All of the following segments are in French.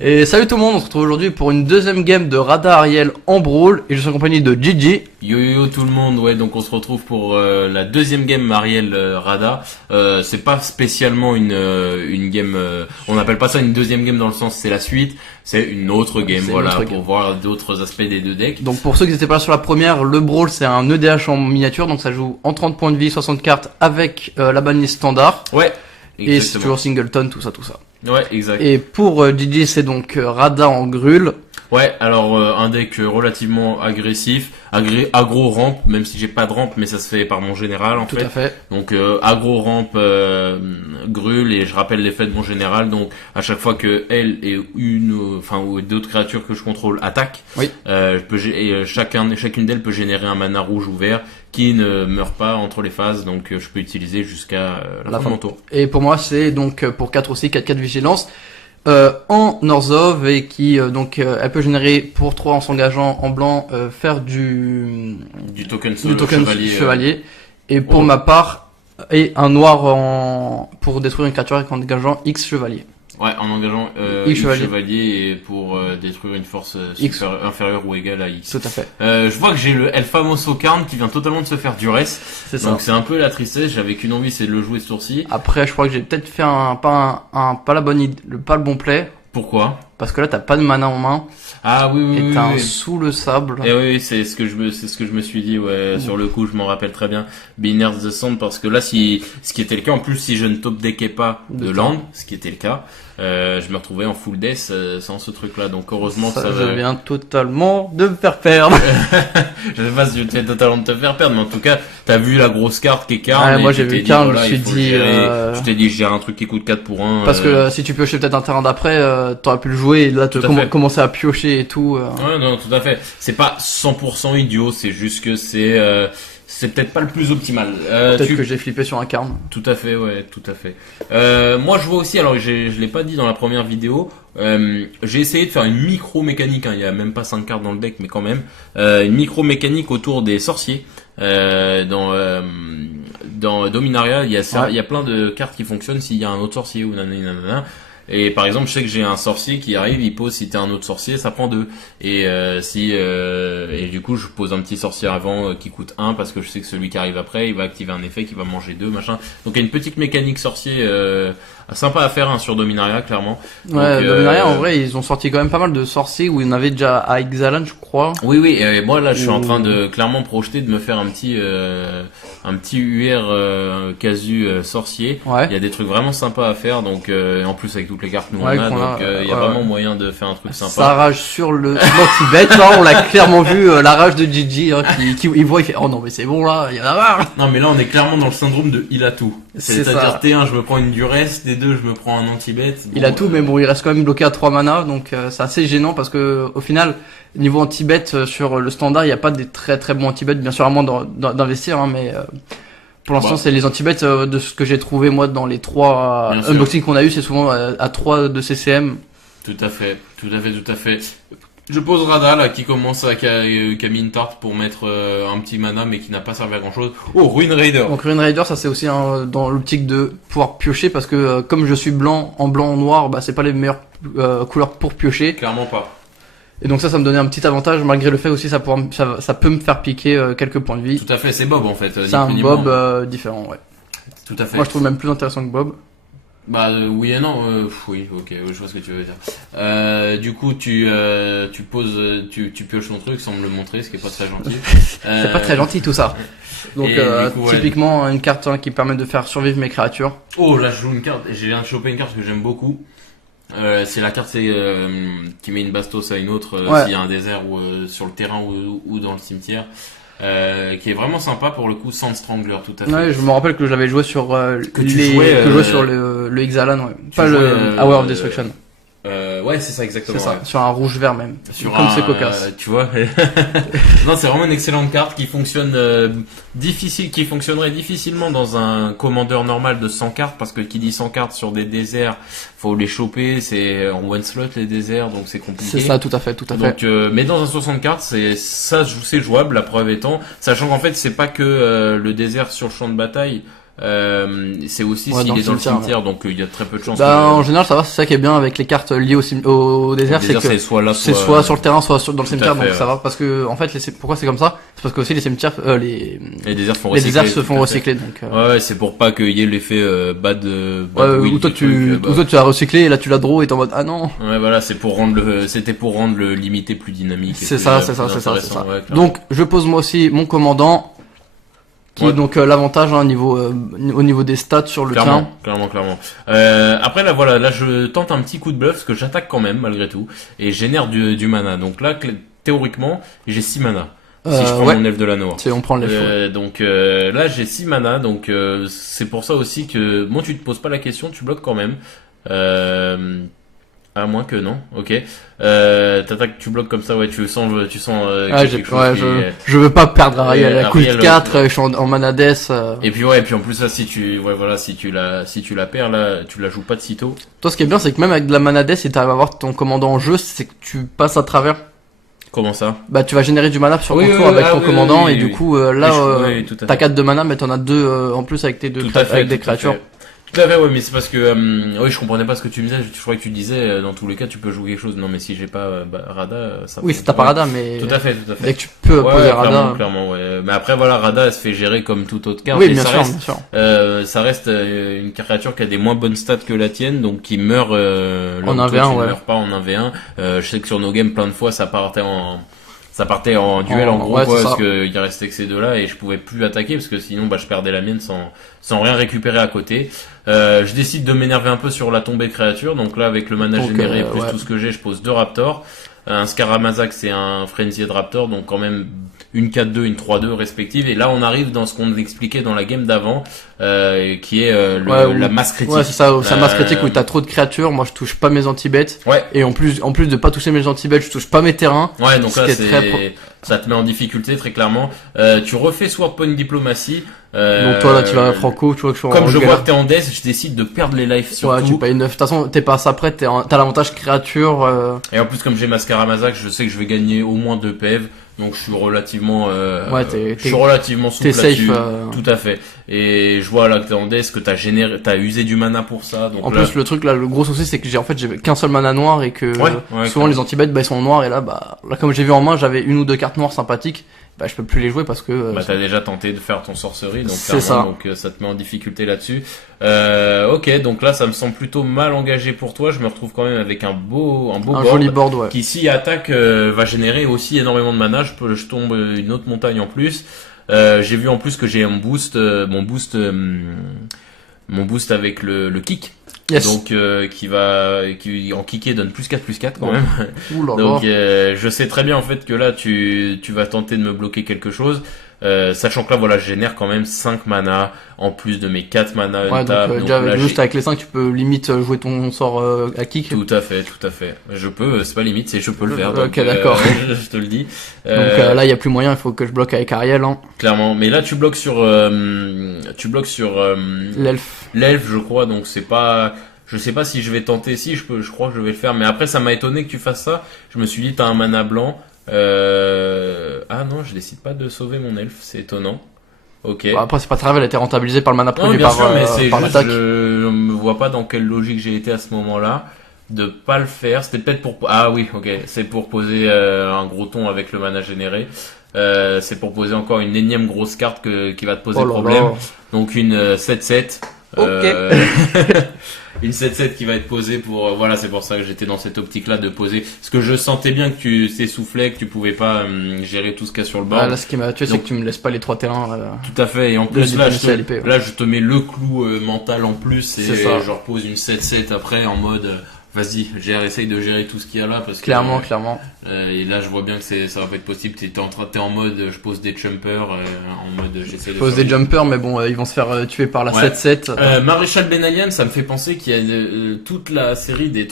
Et salut tout le monde, on se retrouve aujourd'hui pour une deuxième game de Rada Ariel en Brawl et je suis en compagnie de Gigi. Yo yo yo tout le monde, ouais, donc on se retrouve pour la deuxième game Ariel Rada. C'est pas spécialement une game, on n'appelle pas ça une deuxième game dans le sens c'est la suite, c'est une autre game, voilà, pour voir d'autres aspects des deux decks. Donc pour ceux qui n'étaient pas là sur la première, le Brawl c'est un EDH en miniature, donc ça joue en 30 points de vie, 60 cartes avec la banlist standard. Ouais, exactement. Et c'est toujours singleton, tout ça. Ouais, exact. Et pour Gigi c'est donc Rada en Grul. Ouais, alors un deck relativement agressif, aggro rampe, même si j'ai pas de rampe, mais ça se fait par mon général en fait. Tout à fait. Donc aggro rampe grul, et je rappelle l'effet de mon général. Donc à chaque fois que elle et ou d'autres créatures que je contrôle attaquent, oui. Chacune d'elles peut générer un mana rouge ou vert qui ne meurt pas entre les phases, donc je peux utiliser jusqu'à la fin de mon tour. Et pour moi c'est donc pour 4 aussi, 4-4 vigilance. En Orzhov et qui elle peut générer pour 3 en s'engageant en blanc faire du token chevalier et pour ma part et un noir pour détruire une créature en engageant X chevalier. Ouais, en engageant X chevalier et pour détruire une force inférieure ou égale à X. Tout à fait. Je vois que j'ai le El Famoso Karn qui vient totalement de se faire duresse. C'est ça. Donc c'est un peu la tristesse, j'avais qu'une envie, c'est de le jouer ce tour-ci. Après, je crois que j'ai peut-être fait pas le bon play. Pourquoi? Parce que là t'as pas de mana en main. Ah oui. Et t'as un sous le sable. Et oui, c'est ce que je me suis dit, ouais, sur le coup, je m'en rappelle très bien. Binary the Sand, parce que là, ce qui était le cas, en plus, si je ne top deckais pas de land, ce qui était le cas, je me retrouvais en full death sans ce truc-là. Donc heureusement que ça vient totalement de me faire perdre. Je sais pas si tu viens totalement de te faire perdre, mais en tout cas, t'as vu la grosse carte qui est Karn. Ouais, moi j'ai vu Karn, je me suis dit, je t'ai dit, je gère un truc qui coûte 4 pour 1. Parce que si tu piochais peut-être un terrain d'après, t'aurais pu le jouer et là commencer à piocher et tout. Ouais, non, tout à fait. C'est pas 100% idiot, c'est juste que c'est peut-être pas le plus optimal. Peut-être que j'ai flippé sur un Karn. Tout à fait, ouais, tout à fait. Moi, je vois aussi, alors je l'ai pas dit dans la première vidéo, j'ai essayé de faire une micro-mécanique, hein, il y a même pas 5 cartes dans le deck, mais quand même, une micro-mécanique autour des sorciers. Dans Dominaria, il y a plein de cartes qui fonctionnent s'il y a un autre sorcier ou nanana. Et par exemple, je sais que j'ai un sorcier qui arrive, il pose, si t'es un autre sorcier, ça prend 2. Et et du coup, je pose un petit sorcier avant qui coûte 1 parce que je sais que celui qui arrive après, il va activer un effet qui va manger 2, machin. Donc il y a une petite mécanique sorcier sympa à faire sur Dominaria, clairement. Ouais, donc, Dominaria, en vrai, ils ont sorti quand même pas mal de sorciers où il y en avait déjà à Ixalan, je crois. Oui, et moi là, je suis en train de clairement projeter de me faire un petit UR casu sorcier. Ouais. Il y a des trucs vraiment sympas à faire, donc en plus avec toutes les cartes nous on a, donc il y a vraiment moyen de faire un truc sympa. Ça rage sur le Tibet, hein, on l'a clairement vu, la rage de Gigi, hein, il voit, il fait oh non mais c'est bon là, il y en a marre. Non mais là on est clairement dans le syndrome de il a tout. C'est-à-dire T1 je me prends une duresse, T2 je me prends un anti-bet. Bon, il a tout, mais bon il reste quand même bloqué à 3 mana, donc c'est assez gênant parce que au final niveau anti-bet sur le standard il n'y a pas des très très bons anti-bet, bien sûr à moins d'investir, hein, mais pour l'instant c'est les anti-bet de ce que j'ai trouvé moi dans les 3 unboxings qu'on a eu, c'est souvent à 3 de CCM. Tout à fait. Je pose Rada là qui commence qui a mis une tarte pour mettre un petit mana mais qui n'a pas servi à grand chose. Oh, Ruin Raider. Donc Ruin Raider, ça c'est aussi dans l'optique de pouvoir piocher parce que comme je suis blanc en noir, bah c'est pas les meilleures couleurs pour piocher. Clairement pas. Et donc ça me donnait un petit avantage malgré le fait aussi ça peut me faire piquer quelques points de vie. Tout à fait, c'est Bob en fait. C'est un Bob différent, ouais. Tout à fait. Moi je trouve même plus intéressant que Bob. Bah oui et non, oui, ok, je vois ce que tu veux dire. Du coup, tu poses, tu pioches ton truc sans me le montrer, ce qui est pas très gentil. C'est pas très gentil tout ça. Donc coup, typiquement une carte qui permet de faire survivre mes créatures. Oh là, je joue une carte. J'ai chopé une carte que j'aime beaucoup. C'est la carte qui met une bastos à une autre s'il y a un désert ou sur le terrain ou dans le cimetière. Qui est vraiment sympa pour le coup, Sand Strangler, tout à fait. Ouais, je me rappelle que je l'avais joué sur que tu jouais sur le Ixalan, ouais. Pas le Hour of Destruction. Ouais, c'est ça exactement. C'est ça, ouais. Sur un rouge vert même. Comme c'est cocasse. Tu vois. Non, c'est vraiment une excellente carte qui fonctionne qui fonctionnerait difficilement dans un commandeur normal de 100 cartes parce que qui dit 100 cartes sur des déserts, faut les choper, c'est en one slot les déserts, donc c'est compliqué. C'est ça, tout à fait. Donc mais dans un 60 cartes, c'est jouable, la preuve étant, sachant qu'en fait, c'est pas que le désert sur le champ de bataille. c'est aussi Ouais, s'il est dans le cimetière, cimetière, donc il y a très peu de chances. Bah, en général, ça va, c'est ça qui est bien avec les cartes liées au désert, c'est que c'est soit là, c'est soit sur le terrain, soit dans le Tout à cimetière, fait, donc ouais. ça va, parce que, en fait, pourquoi c'est comme ça? C'est parce que aussi les cimetières, les déserts font les recycler. déserts se font tout à fait. recycler, donc, Ouais, c'est pour pas qu'il y ait l'effet bad ouais, wheel ou toi du truc, ou toi tu as recyclé et là tu l'as draw et t'es en mode, ah non. Ouais, voilà, c'était pour rendre le limité plus dynamique. et C'est plus, ça, euh, c'est ça, plus c'est ça, c'est intéressant, ça. ouais, clairement. Donc, je pose moi aussi mon commandant, qui Ouais. est donc l'avantage au niveau des stats sur le tien. Clairement. Après là, voilà, là je tente un petit coup de bluff parce que j'attaque quand même malgré tout et je génère du mana. Donc là, théoriquement, j'ai 6 mana. Si je prends Ouais. mon elfe de la Noire. On prend les choses. Donc là j'ai 6 mana, donc c'est pour ça aussi que moi tu te poses pas la question, tu bloques quand même. À moins que non, ok. T'attaques, tu bloques comme ça, ouais, tu sens Ah, quelque chose qui est- je veux pas perdre Ariel. Ouais, La coup de Ariel, 4, je suis en mana death. Et puis ouais, et puis en plus là, si tu la perds là, tu la joues pas de sitôt. Toi, ce qui est bien, c'est que même avec de la mana death, si t'arrives à avoir ton commandant en jeu, c'est que tu passes à travers. Comment ça? Bah, tu vas générer du mana sur Oui, ton oui, tour avec ah, ton oui, commandant, oui, et du oui. coup, là, Oui, tout à t'as fait. 4 de mana, mais t'en as 2 en plus avec tes deux Tout à fait, avec des tout à créatures. fait. Tout à fait, ouais, mais c'est parce que oui, je comprenais pas ce que tu me disais. Je croyais que tu disais dans tous les cas tu peux jouer quelque chose. Non, mais si j'ai pas Rada, ça. Oui, c'est ta parada, mais Tout à fait. dès que tu peux Ouais, poser clairement, Rada. clairement, ouais. Mais après voilà, Rada elle se fait gérer comme toute autre carte. Oui, et bien ça sûr, reste, bien sûr. ça reste une créature qui a des moins bonnes stats que la tienne, donc qui meurt En là où 1v1, toi, tu ouais. ne meurs pas en 1v1. Je sais que sur nos games plein de fois ça partait en duel en gros, ouais, quoi, c'est parce ça. qu'il restait que ces deux-là et je pouvais plus attaquer parce que sinon je perdais la mienne sans rien récupérer à côté. Je décide de m'énerver un peu sur la tombée créature, donc là avec le mana Donc, généré plus ouais. tout ce que j'ai, je pose 2 raptors. Un Scaramazak c'est un Frenzied Raptor, donc quand même une 4-2, une 3-2 respective. Et là on arrive dans ce qu'on expliquait dans la game d'avant, qui est la masse critique. Ouais, c'est ça, sa masse critique où Euh, t'as trop de créatures, moi je touche pas mes anti-bêtes. Ouais. Et en plus de pas toucher mes anti-bêtes, je touche pas mes terrains. Ouais, donc Ce là, qui est très ça te met en difficulté, très clairement. Tu refais Sword Point Diplomatie. Donc toi là tu vas Franco, tu vois que je suis Comme en je vois galère. que t'es en death, je décide de perdre les lives Ouais, tu surtout. payes 9. De toute façon, t'es pas ça près, t'as l'avantage créature. Et en plus, comme j'ai ma Scaramazak, je sais que je vais gagner au moins 2 PV. Donc je suis relativement, Ouais, je suis relativement souple t'es safe. là-dessus. Tout à fait. Et je vois là que t'es en death, que t'as usé du mana pour ça. Donc En là, plus, le truc là, le gros souci, c'est que j'ai qu'un seul mana noir et que Ouais, souvent clairement. les anti-bêtes, bah ils sont noirs et là, comme j'ai vu en main, j'avais une ou deux cartes noires sympathiques. Bah je peux plus les jouer parce que. bah, t'as déjà tenté de faire ton sorcerie, donc C'est clairement, ça. donc ça te met en difficulté là-dessus. Ok, donc là ça me semble plutôt mal engagé pour toi. Je me retrouve quand même avec un beau un board joli board, ouais. qui s'y attaque va générer aussi énormément de mana. Je tombe une autre montagne en plus. J'ai vu en plus que j'ai un boost, mon boost avec le kick. Yes. Donc qui en kické donne +4/+4 quand même. Ouh là là. Donc je sais très bien en fait que là tu vas tenter de me bloquer quelque chose, sachant que là voilà je génère quand même 5 mana en plus de mes 4 mana Ouais, untap, donc, donc déjà, là, juste avec les 5, tu peux limite jouer ton sort à kick. tout à fait. Je peux, c'est pas limite, c'est je peux le faire. Donc, Ok, d'accord. je te le dis. Donc là, il y a plus moyen, il faut que je bloque avec Ariel. Hein. Clairement, mais là tu bloques sur L'elfe. l'elfe, je crois, donc c'est pas. Je sais pas si je vais tenter, si je crois que je vais le faire, mais après ça m'a étonné que tu fasses ça. Je me suis dit t'as un mana blanc. Ah non, je décide pas de sauver mon elfe, c'est étonnant. Ok. Bon, après, c'est pas très grave, elle a été rentabilisée par le mana Non, produit bien par, sûr, mais c'est par juste, l'attaque. je me vois pas dans quelle logique j'ai été à ce moment-là de pas le faire. C'était peut-être pour, ah oui, ok, c'est pour poser un gros ton avec le mana généré. C'est pour poser encore une énième grosse carte qui va te poser Oh là problème. là. Donc une 7-7. Ok. Une 7-7 qui va être posée pour, voilà, c'est pour ça que j'étais dans cette optique-là de poser. Parce que je sentais bien que tu t'essoufflais, que tu pouvais pas gérer tout ce qu'il y a sur le board. Ah, là, ce qui m'a tué, c'est Donc- que tu me laisses pas les 3 terrains. Tout à fait, et en De plus la là diplomatie à l'épée, ouais. là je te mets le clou mental en plus C'est et ça. je repose une 7-7 après en mode vas-y, essaye de gérer tout ce qu'il y a là parce Clairement, que clairement. et là je vois bien que ça va pas être possible, t'es en mode je pose des jumpers en mode j'essaie de Je pose faire des jumpers, mais bon, ils vont se faire tuer par la Ouais. 7-7. Maréchal Benalian, ça me fait penser qu'il y a toute la série des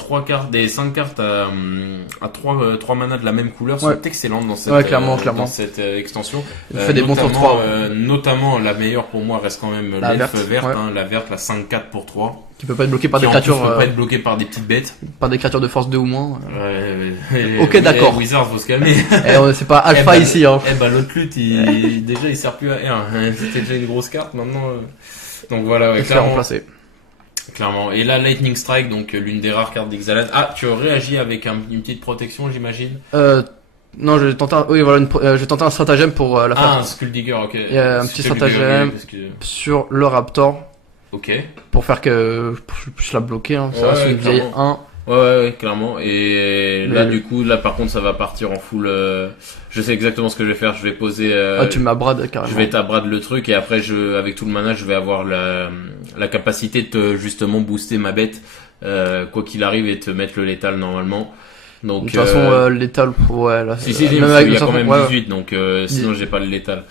5 cartes à 3 manas de la même couleur sont Ouais. excellentes dans cette, Ouais, clairement, clairement. dans cette extension. Il fait des bons tours 3. Notamment, la meilleure pour moi reste quand même La l'elfe verte, verte, ouais. hein, la verte, la 5-4 pour 3. Qui peut pas être bloqué par Qui des en plus créatures, peut pas être bloqué par des petites bêtes. par des créatures de force 2 ou moins. Ok, d'accord. Wizard, faut se calmer. C'est pas alpha bah, ici, hein. L'autre lutte, déjà il sert plus à rien. C'était déjà une grosse carte, maintenant. Donc voilà, ouais, et faire remplacer. Clairement. Et là, Lightning Strike, donc l'une des rares cartes d'Ixalan. Ah, tu réagis avec une petite protection, j'imagine. Non, je vais tenter je vais tenter un stratagème pour la faire. Ah, un Skull Digger, ok. Il y a un petit stratagème sur le Raptor. Ok. Pour faire que je puisse la bloquer, hein. Ça reste une vieille 1. Ouais, clairement. Et là, du coup, là, par contre, ça va partir en full. Je sais exactement ce que je vais faire. Je vais poser. Tu m'abrades carrément. Je vais t'abrade le truc et après, avec tout le mana, je vais avoir la capacité de justement booster ma bête, quoi qu'il arrive, et te mettre le létal normalement. Donc, de toute façon, létal, ouais, là. Si, il y a quand même 18, donc sinon j'ai pas le létal.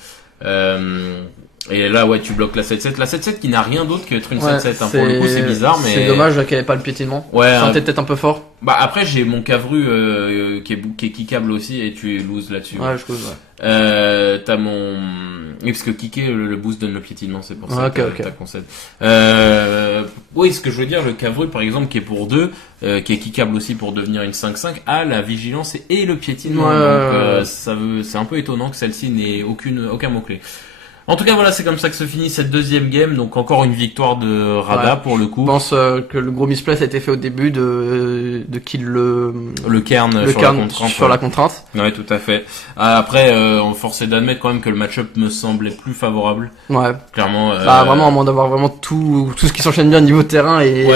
Et là, ouais, tu bloques la 7-7. La 7-7 qui n'a rien d'autre qu'être une 7-7. Hein. Pour le coup, c'est bizarre, mais... C'est dommage qu'elle ait pas le piétinement. Ouais. C'est peut-être un peu fort. Bah, après, j'ai mon Cavru, qui est kickable aussi, et tu es loose là-dessus. Ouais, je trouve, ouais. T'as mon... Oui, parce que kicker, le boost donne le piétinement, c'est pour ça que t'as concept. Oui, ce que je veux dire, le Cavru, par exemple, qui est pour 2, qui est kickable aussi pour devenir une 5-5, a la vigilance et le piétinement. Donc, c'est un peu étonnant que celle-ci n'ait aucun mot-clé. En tout cas, voilà, c'est comme ça que se finit cette deuxième game. Donc encore une victoire de Rada pour le coup. Je pense que le gros misplay a été fait au début de kill le cairn sur la contrainte. Ouais, tout à fait. Après, on forçait d'admettre quand même que le match-up me semblait plus favorable. Ouais. Clairement. Vraiment, à moins d'avoir vraiment tout ce qui s'enchaîne bien au niveau terrain et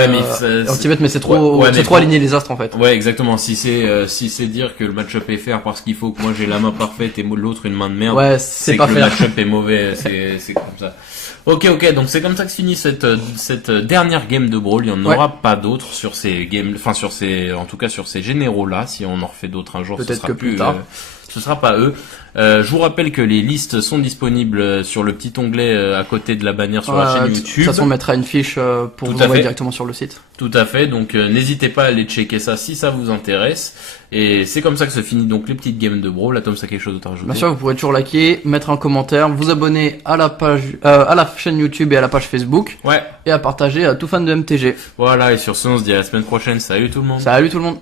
anti-bet, mais c'est trop aligné les astres en fait. Ouais, exactement. Si c'est dire que le match-up est fair parce qu'il faut que moi j'ai la main parfaite et l'autre une main de merde. Ouais, c'est pas que fair. Le match-up est mauvais. C'est comme ça. Ok, donc c'est comme ça que se finit cette dernière game de Brawl. Il n'y en aura pas d'autres sur ces games, en tout cas sur ces généraux là. Si on en refait d'autres un jour, peut-être ce sera que plus tard. Ce sera pas eux. Je vous rappelle que les listes sont disponibles sur le petit onglet à côté de la bannière sur la chaîne YouTube. De toute façon, on mettra une fiche pour vous envoyer directement sur le site. Tout à fait. Donc n'hésitez pas à aller checker ça si ça vous intéresse. Et c'est comme ça que se finit donc les petites games de Brawl. Là, Tom, ça a quelque chose d'autre à rajouter? Bien sûr, vous pourrez toujours liker, mettre un commentaire, vous abonner à la page, à la chaîne YouTube et à la page Facebook. Ouais. Et à partager à tout fan de MTG. Voilà. Et sur ce, on se dit à la semaine prochaine. Salut tout le monde. Salut tout le monde.